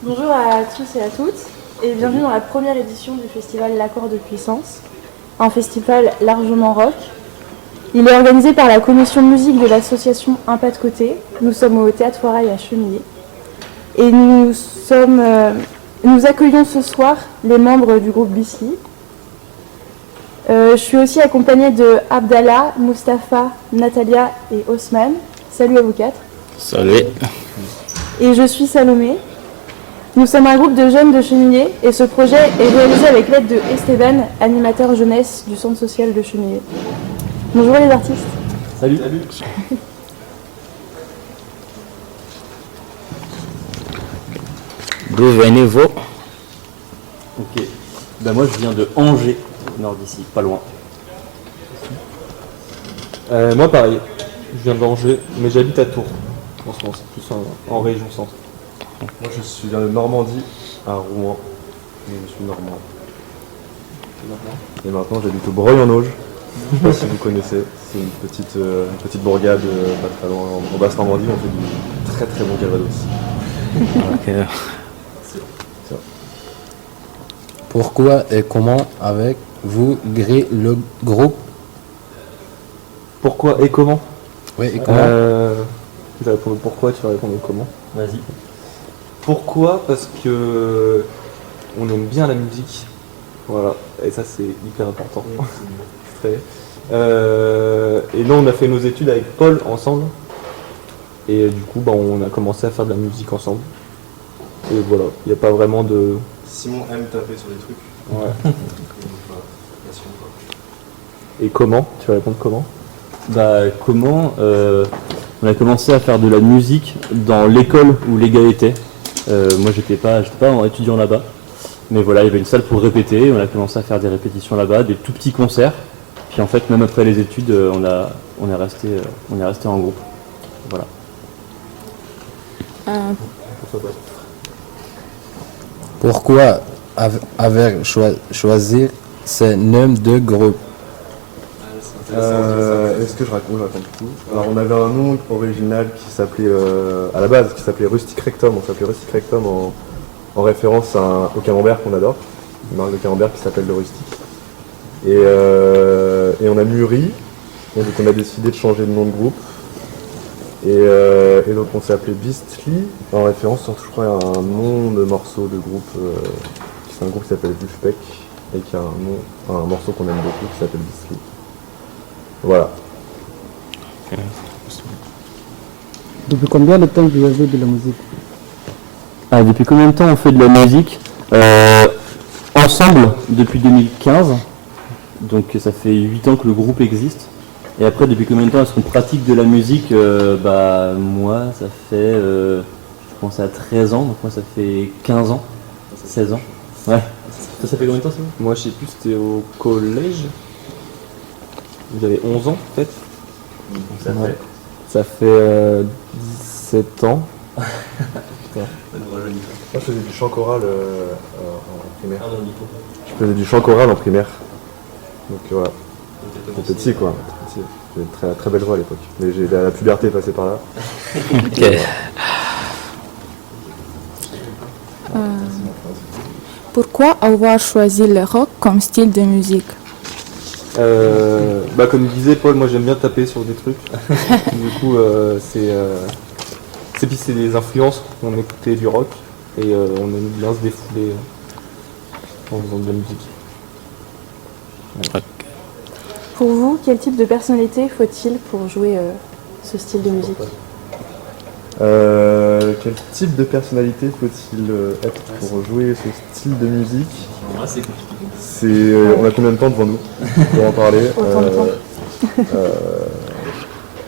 Bonjour à tous et à toutes et bienvenue dans la première édition du festival L'Accord de Puissance, un festival largement rock. Il est organisé par la commission musique de l'association Un Pas de Côté. Nous sommes au Théâtre Foirail à Chemillé et nous accueillons ce soir les membres du groupe Bisli. Je suis aussi accompagnée de Abdallah, Mustapha, Natalia et Osman. Salut à vous quatre. Salut. Et je suis Salomé. Nous sommes un groupe de jeunes de Chemillé et ce projet est réalisé avec l'aide de Esteban, animateur jeunesse du centre social de Chemillé. Bonjour les artistes. Salut. D'où venez-vous? Ok. Ben moi je viens de Angers, au nord d'ici, pas loin. Moi pareil, je viens d'Angers, mais j'habite à Tours en ce moment, c'est plus en région centre. Moi je viens de Normandie, à Rouen, mais je suis normand. Et maintenant j'habite au Breuil-en-Auge, je ne sais pas si vous connaissez, c'est une petite bourgade pas très loin, en basse Normandie, on fait du très très bon Calvados. Ok. Ça. Pourquoi et comment avez-vous créé le groupe? Pourquoi et comment? Oui, et comment? Je vais répondre pourquoi, tu vas répondre comment. Vas-y. Pourquoi? Parce que on aime bien la musique, voilà, et ça c'est hyper important. Très. Et là on a fait nos études avec Paul ensemble, et du coup on a commencé à faire de la musique ensemble. Et voilà, il n'y a pas vraiment de... Simon aime taper sur des trucs. Ouais. Et comment? Tu vas répondre comment? Bah comment on a commencé à faire de la musique dans l'école où les gars étaient. Moi j'étais pas étudiant là-bas. Mais voilà, il y avait une salle pour répéter, on a commencé à faire des répétitions là-bas, des tout petits concerts. Puis en fait même après les études, on est resté en groupe. Voilà. Pourquoi avoir choisi ce nom de groupe? Est-ce que je raconte tout? Alors on avait un nom original qui s'appelait, à la base, qui s'appelait Rustic Rectum. On s'appelait Rustic Rectum en référence au camembert qu'on adore, une marque de camembert qui s'appelle le Rustic. Et on a mûri, et donc on a décidé de changer de nom de groupe. Et donc on s'est appelé Beastly, en référence surtout je crois à un nom de morceau de groupe, c'est un groupe qui s'appelle Bushpeck, et qui a un morceau qu'on aime beaucoup qui s'appelle Beastly. Voilà. Depuis combien de temps vous avez de la musique? Depuis combien de temps on fait de la musique ensemble depuis 2015, donc ça fait 8 ans que le groupe existe. Et après depuis combien de temps est-ce qu'on pratique de la musique? Moi ça fait, je pense à 13 ans, donc moi ça fait 15 ans, 16 ans. Ouais. Ça fait combien de temps ça? Moi je sais plus, c'était au collège. J'avais 11 ans peut-être. Ça Ouais. Ça fait 17 ans. Moi je faisais du chant choral en primaire. Je faisais du chant choral en primaire. Donc voilà. J'étais petit quoi. Petit. J'ai une très, très belle voix à l'époque. Mais la puberté est passée par là. Ok. Pourquoi avoir choisi le rock comme style de musique? Comme disait Paul, moi j'aime bien taper sur des trucs. Du coup, c'est des influences. On écoutait du rock et on aime bien se défouler en faisant de la musique. Ok. Pour vous, quel type de personnalité faut-il pour jouer ce style de musique? Quel type de personnalité faut-il être pour jouer ce style de musique? C'est compliqué. On a combien de temps devant nous pour en parler? Autant de temps.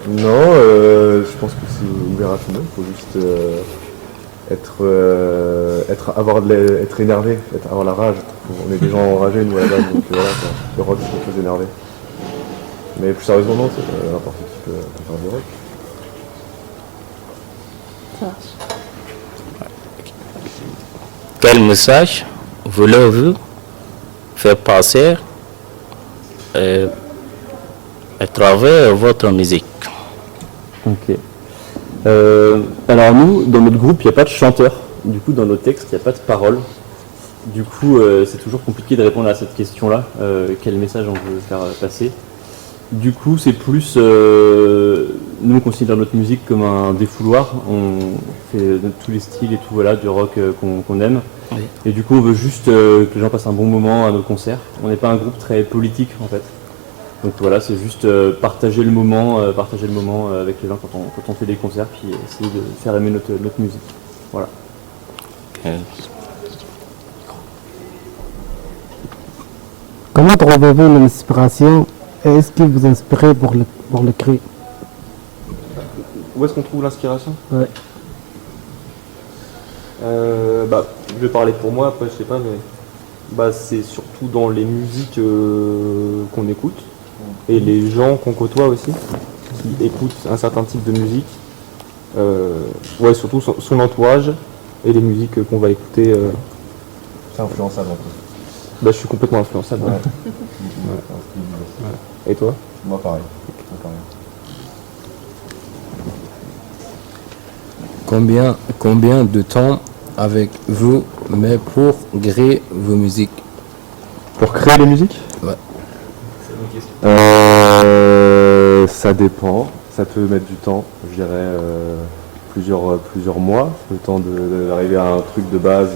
Non, je pense que c'est ouvert à tout le monde. Il faut juste être énervé, avoir la rage. On est des gens enragés nous à la base, donc voilà, quoi. Le rock c'est quelque chose d'énervé. Mais plus sérieusement non, c'est n'importe qui peut faire du rock. Ça marche. Quel message voulez-vous faire passer à travers votre musique? Ok. Alors nous, dans notre groupe, il n'y a pas de chanteur. Du coup, dans nos textes, il n'y a pas de paroles. Du coup, c'est toujours compliqué de répondre à cette question-là. Quel message on veut faire passer? Du coup, c'est plus... nous, on considère notre musique comme un défouloir. On fait de tous les styles et tout, voilà, du rock qu'on aime. Oui. Et du coup, on veut juste que les gens passent un bon moment à nos concerts. On n'est pas un groupe très politique, en fait. Donc voilà, c'est juste partager le moment avec les gens quand on fait des concerts, puis essayer de faire aimer notre musique. Voilà. Ok. Comment trouvez-vous l'inspiration et est-ce qu'il vous inspire pour l'écrire? Où est-ce qu'on trouve l'inspiration? Ouais. Je vais parler pour moi, après je sais pas, mais c'est surtout dans les musiques qu'on écoute et les gens qu'on côtoie aussi, qui écoutent un certain type de musique. Surtout son entourage et les musiques qu'on va écouter. C'est influençable un peu. Je suis complètement influençable. Ouais. Et toi? Moi pareil. Combien de temps avez-vous mais pour créer vos musiques? Pour créer les musiques? Ouais. Ça dépend. Ça peut mettre du temps. Je dirais plusieurs mois. Le temps d'arriver à un truc de base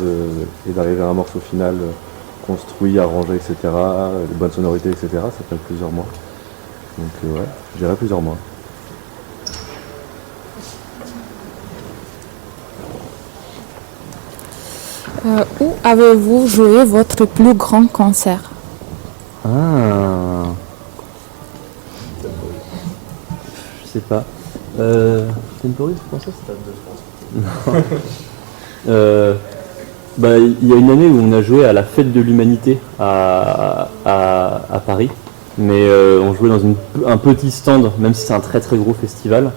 et d'arriver à un morceau final construit, arrangé, etc. Les bonnes sonorités, etc. Ça peut être plusieurs mois. Donc ouais, je dirais plusieurs mois. Où avez-vous joué votre plus grand concert? Ah. Je sais pas. Temporary, je pense que c'est il y a une année où on a joué à la Fête de l'Humanité à Paris, mais on jouait dans un petit stand, même si c'est un très très gros festival.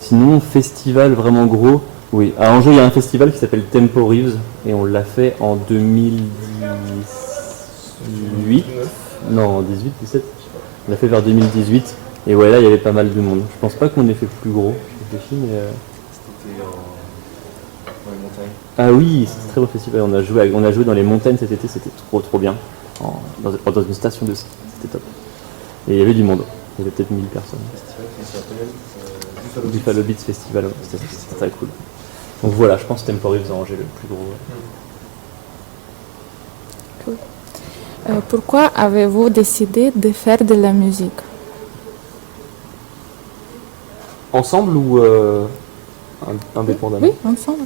Sinon, festival vraiment gros, oui. À Angers, il y a un festival qui s'appelle Tempo Reeves, et on l'a fait en 2018. Non, en 18, 17. On l'a fait vers 2018, et ouais, là, il y avait pas mal de monde. Je pense pas qu'on ait fait plus gros, je réfléchis, mais... C'était dans les montagnes. Ah oui, c'était un très beau festival. On a joué dans les montagnes cet été, c'était trop bien. Dans une station de ski, c'était top. Et il y avait du monde, il y avait peut-être 1000 personnes. Buffalo Beats Festival, ouais, c'était très cool. Donc voilà, je pense que Temporary vous a rangé le plus gros. Cool. Pourquoi avez-vous décidé de faire de la musique? Ensemble ou indépendamment? Oui, ensemble.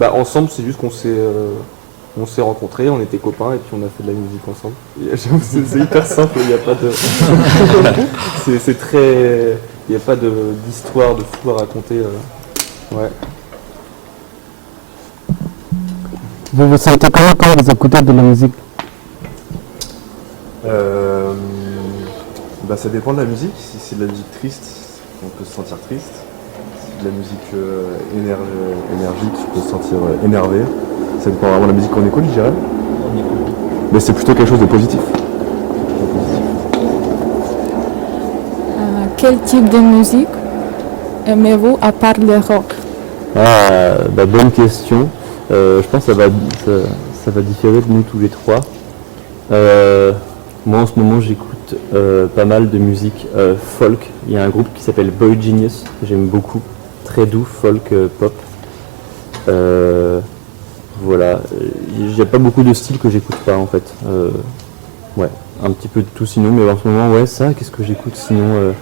Ensemble, c'est juste qu'on s'est rencontrés, on était copains et puis on a fait de la musique ensemble. C'est hyper simple, il n'y a pas de... c'est très... Il n'y a pas d'histoire de fou à raconter. Ouais. Vous vous sentez comment quand vous écoutez de la musique? Ça dépend de la musique. Si c'est de la musique triste, on peut se sentir triste. Si c'est de la musique énergique, on peut se sentir énervé. Ça dépend vraiment de la musique qu'on écoute, je dirais. Mais c'est plutôt quelque chose de positif. Quel type de musique aimez-vous à part le rock? Bonne question. Je pense que ça va différer de nous tous les trois. Moi en ce moment j'écoute pas mal de musique folk. Il y a un groupe qui s'appelle Boy Genius, que j'aime beaucoup. Très doux, folk, pop. Voilà. Il n'y a pas beaucoup de styles que j'écoute pas en fait. Ouais, un petit peu de tout sinon, mais en ce moment, ouais, ça, qu'est-ce que j'écoute sinon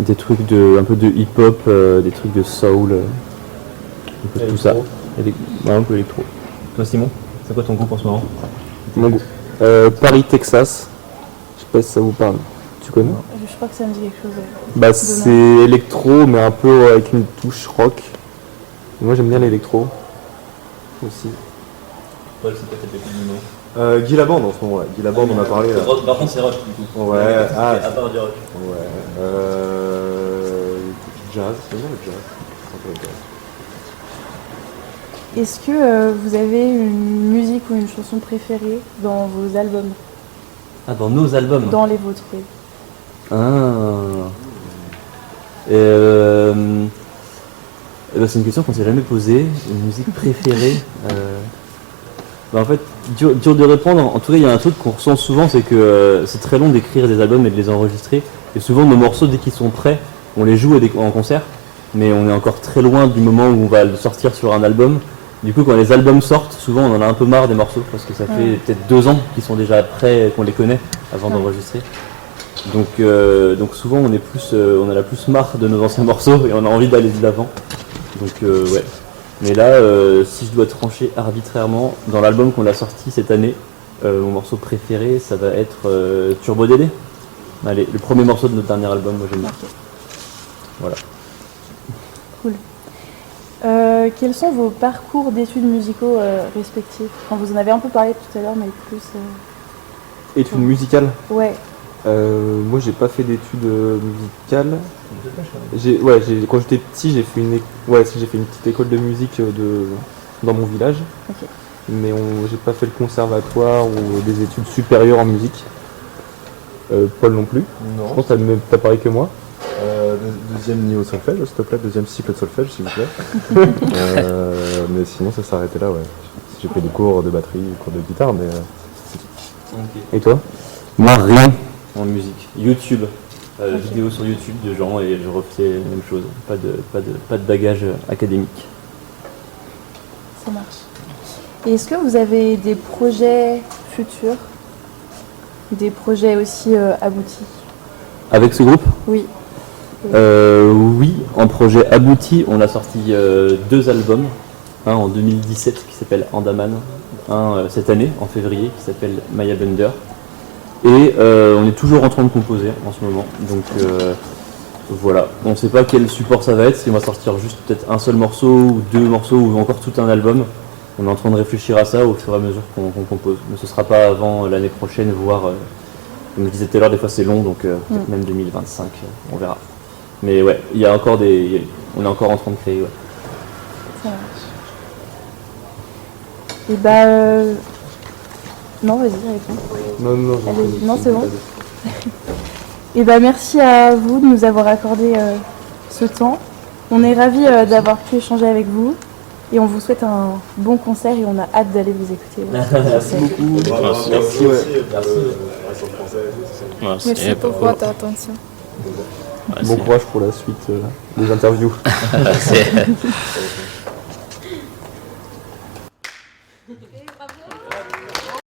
des trucs un peu de hip-hop, des trucs de soul, un peu de tout ça. Ouais, un peu électro. Toi Simon, c'est quoi ton groupe en ce moment? Mon goût. Paris, Texas. Je sais pas si ça vous parle. Tu connais? Je crois que ça me dit quelque chose. C'est électro, mais un peu avec une touche rock. Et moi j'aime bien l'électro aussi. Ouais, c'est peut-être le plus du nom. Guy Labande en ce moment, là. Guy Labande, on a parlé. Là. Par contre, c'est rock du coup. Ouais, à part du rock. Ouais. Jazz, j'aime bien le jazz. Un peu le jazz. Est-ce que vous avez une musique ou une chanson préférée dans vos albums? Ah, dans nos albums? Dans les vôtres, oui. Eh ben, c'est une question qu'on s'est jamais posée. Une musique préférée. En fait, dur de répondre. En tout cas, il y a un truc qu'on ressent souvent, c'est que c'est très long d'écrire des albums et de les enregistrer. Et souvent, nos morceaux, dès qu'ils sont prêts, on les joue en concert. Mais on est encore très loin du moment où on va le sortir sur un album. Du coup, quand les albums sortent, souvent on en a un peu marre des morceaux parce que ça fait peut-être 2 ans qu'ils sont déjà prêts, qu'on les connaît avant d'enregistrer. Donc souvent on a la plus marre de nos anciens morceaux et on a envie d'aller de l'avant. Donc ouais. Mais là, si je dois trancher arbitrairement, dans l'album qu'on a sorti cette année, mon morceau préféré, ça va être Turbo DD. Allez, le premier morceau de notre dernier album, moi j'aime bien. Voilà. Cool. Quels sont vos parcours d'études musicaux respectifs? Enfin, vous en avez un peu parlé tout à l'heure, mais plus... Études musicales? Ouais. Moi, j'ai pas fait d'études musicales. Quand j'étais petit, j'ai fait une petite école de musique dans mon village. Ok. Mais j'ai pas fait le conservatoire ou des études supérieures en musique. Paul non plus. Non. Je pense que t'as pareil que moi. Deuxième niveau solfège, s'il te plaît, deuxième cycle de solfège, s'il vous plaît. Mais sinon, ça s'arrêtait là, ouais. J'ai pris des cours de batterie, des cours de guitare, mais. Et toi? Moi, rien en musique. YouTube, vidéos sur YouTube de gens et je refais la même chose. Pas de bagage académique. Ça marche. Et est-ce que vous avez des projets futurs? Des projets aussi aboutis? Avec ce groupe? Oui. Oui, en projet abouti, on a sorti 2 albums. Un en 2017 qui s'appelle Andaman, un cette année, en février, qui s'appelle Maya Bender. Et on est toujours en train de composer en ce moment. Donc voilà, on ne sait pas quel support ça va être, si on va sortir juste peut-être un seul morceau, ou 2 morceaux, ou encore tout un album. On est en train de réfléchir à ça au fur et à mesure qu'on compose. Mais ce ne sera pas avant l'année prochaine, voire, comme je disais tout à l'heure, des fois c'est long, donc peut-être même 2025, on verra. Mais ouais, on est encore en train de créer. Ouais. Ça marche. Et bah... Non, vas-y, réponds. Non, Allez, non, c'est bon. Et bah merci à vous de nous avoir accordé ce temps. On est ravis d'avoir pu échanger avec vous. Et on vous souhaite un bon concert et on a hâte d'aller vous écouter. Merci beaucoup. Merci pour votre attention. Bon courage pour la suite des interviews. Merci.